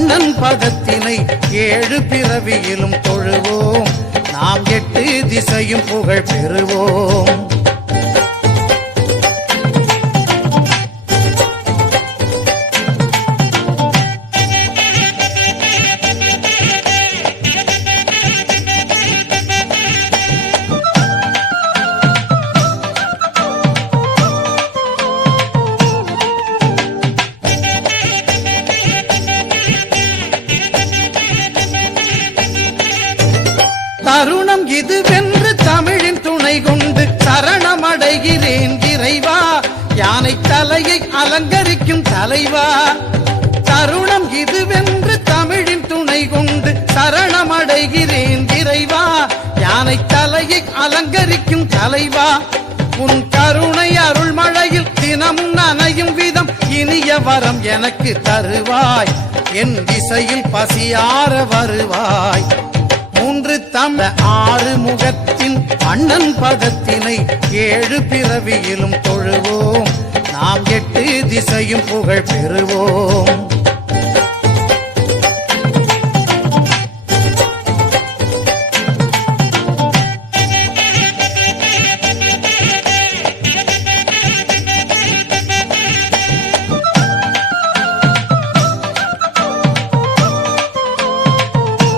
கண்ணன் பதத்தினை ஏழு பிறவியிலும் தொழுவோம். நாம் எட்டு திசையும் புகழ் பெறுவோம். தருணம் இதுவென்று தமிழின் துணை கொண்டு சரணமடைகிறேன் இறைவா. யானை தலையை அலங்கரிக்கும் தலைவா. தருணம் இதுவென்று தமிழின் துணை கொண்டு சரணமடைகிறேன் இறைவா. யானை தலையை அலங்கரிக்கும் தலைவா. உன் கருணை அருள்மழையில் தினமும் நனையும் விதம் இனிய வரம் எனக்கு தருவாய். என் திசையில் பசியார வருவாய். மூன்று ஆறு முகத்தின் அண்ணன் பதத்தினை ஏழு பிறவியிலும் தொழுவோம். நாம் எட்டு திசையும் புகழ் பெறுவோம்.